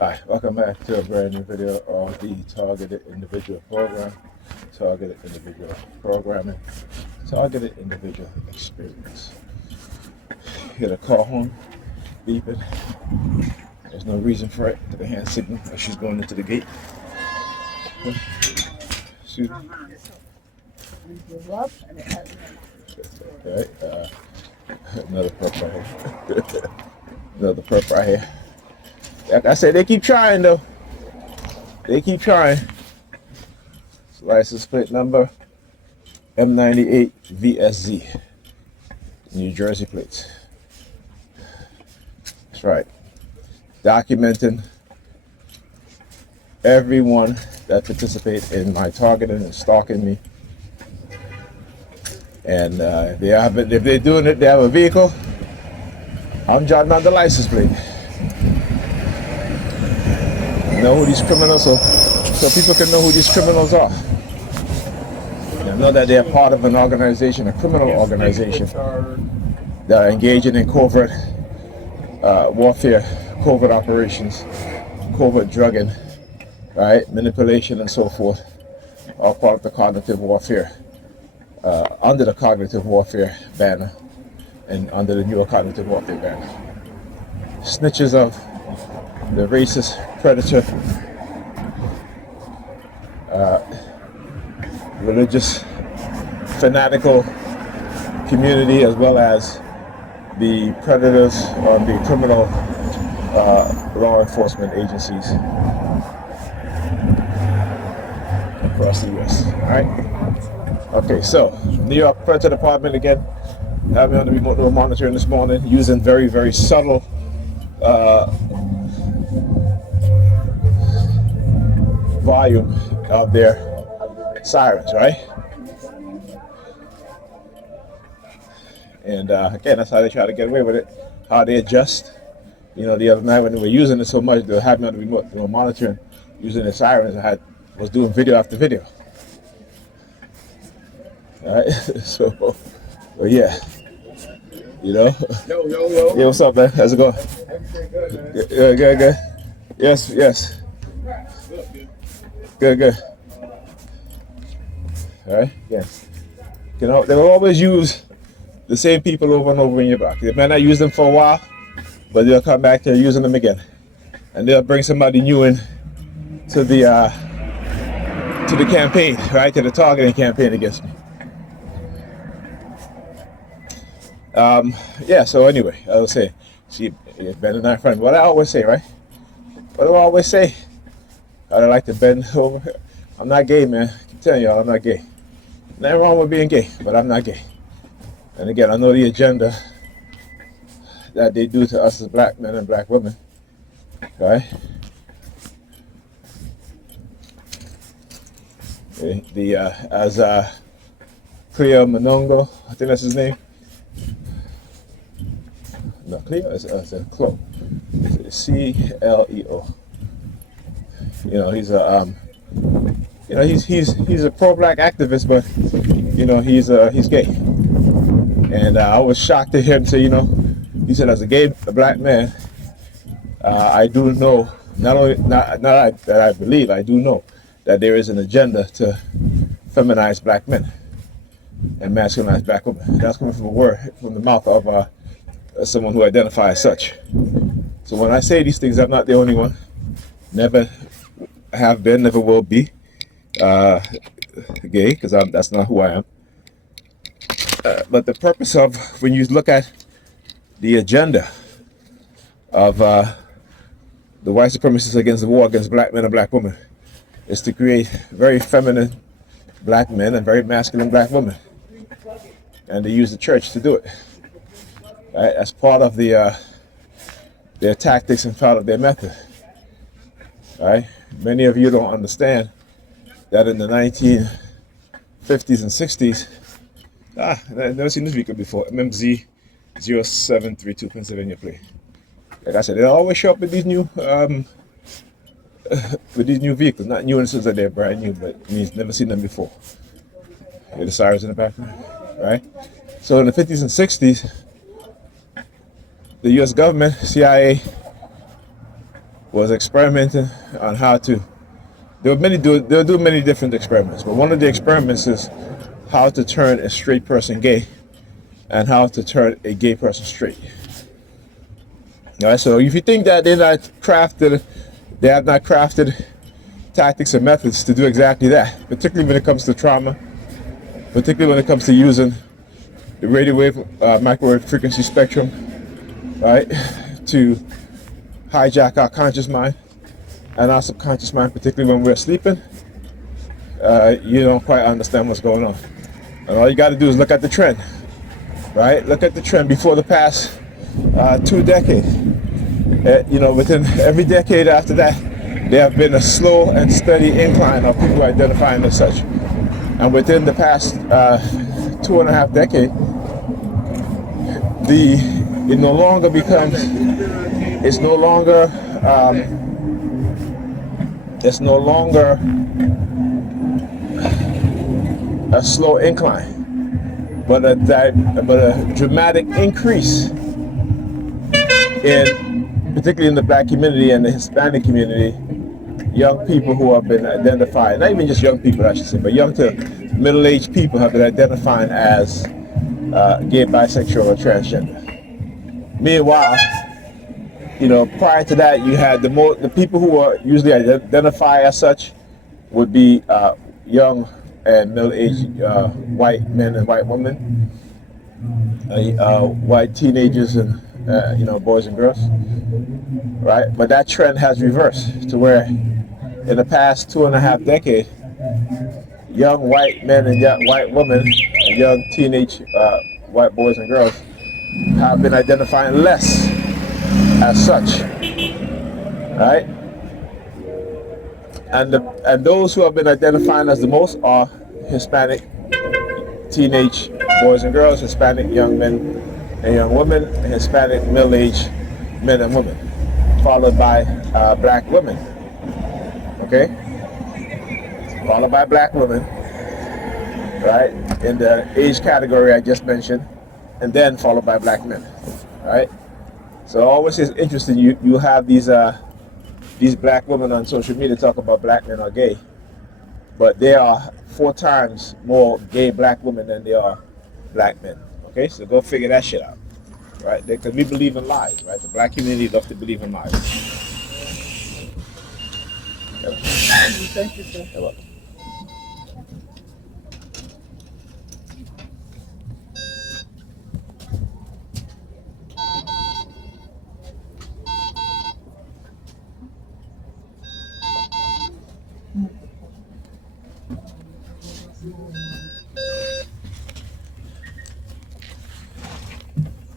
Hi, welcome back to a brand new video of the Targeted Individual Program, Targeted Individual Programming, Targeted Individual Experience. Hear the car horn beeping. There's no reason for it. The hand signal as she's going into the gate. Excuse me. Okay, another perp right here. Another perp right here. Like I said, they keep trying though. They keep trying. License plate number M98 VSZ. New Jersey plates. That's right. Documenting everyone that participates in my targeting and stalking me. And if they're doing it, they have a vehicle, I'm jotting on the license plate. Know who these criminals are, so people can know who these criminals are. And know that they are part of an organization, a criminal organization, that are engaging in covert warfare, covert operations, covert drugging, right, manipulation and so forth, all part of the cognitive warfare, under the cognitive warfare banner and under the newer cognitive warfare banner. Snitches of the racist predator, religious fanatical community, as well as the predators on the criminal law enforcement agencies across the U.S. All right. Okay, so New York Predator Department again have me on the remote monitoring this morning using very, very subtle volume of their sirens, right? And again, that's how they try to get away with it. How they adjust. You know, the other night when they were using it so much, they had me on the remote monitoring using the sirens. Was doing video after video. All right, so, but yeah, you know. Yo. Yeah, what's up, man? How's it going? Good. Yes. Good. All right, yes. You know, they will always use the same people over and over in your block. They might not use them for a while, but they'll come back to using them again, and they'll bring somebody new in to the campaign, right? To the targeting campaign against me. Yeah. So anyway, I was saying, see, bend not friend. What I always say, right? What do I always say? I don't like to bend over. I'm not gay, man. I can tell y'all, I'm not gay. Nothing wrong with being gay, but I'm not gay. And again, I know the agenda that they do to us as black men and black women, right? As Cleo Monongo, I think that's his name. No, Cleo is Clo. CLEO. You know, he's a he's a pro-black activist, but you know he's gay. And I was shocked to hear him say, you know, he said, as a black man, I do know, not that I believe, I do know that there is an agenda to feminize black men and masculinize black women. That's coming from a word from the mouth of someone who identifies as such. So when I say these things, I'm not the only one. Never have been, never will be gay, because that's not who I am. But the purpose of, when you look at the agenda of the white supremacists against the war against black men and black women, is to create very feminine black men and very masculine black women. And they use the church to do it. Right? As part of their tactics and part of their method. Right? Many of you don't understand that in the 1950s and 60s, I've never seen this vehicle before. MMZ 0732 Pennsylvania plate. Like I said, they always show up with these new vehicles. Not new in the sense that they're brand new, but it means never seen them before. Hear the sirens in the background, right? So in the 50s and 60s, the U.S. government, CIA, was experimenting on how to. They'll do many different experiments, but one of the experiments is how to turn a straight person gay and how to turn a gay person straight. All right, so if you think that they have not crafted tactics and methods to do exactly that, particularly when it comes to trauma, particularly when it comes to using the radio wave, microwave frequency spectrum, right, to hijack our conscious mind and our subconscious mind, particularly when we're sleeping, you don't quite understand what's going on. And all you got to do is look at the trend, right? Look at the trend before the past 2 decades. Within every decade after that, there have been a slow and steady incline of people identifying as such. And within the past 2.5 decades, it no longer becomes, it's no longer a slow incline, but a dramatic increase particularly in the black community and the Hispanic community, young people who have been identified, not even just young people I should say, but young to middle-aged people have been identifying as gay, bisexual, or transgender. Meanwhile, prior to that, you had the people who are usually identify as such would be young and middle-aged white men and white women, white teenagers and boys and girls, right? But that trend has reversed to where in the past 2.5 decades, young white men and young white women and young teenage white boys and girls have been identifying less as such, right? And those who have been identifying as the most are Hispanic teenage boys and girls, Hispanic young men and young women, and Hispanic middle-aged men and women, followed by black women. Okay? Followed by black women, right? In the age category I just mentioned, and then followed by black men, right? So always is interesting. You have these black women on social media talk about black men are gay, but there are 4 times more gay black women than there are black men. Okay, so go figure that shit out, right? Because we believe in lies, right? The black community loves to believe in lies. Thank you, sir. You're welcome.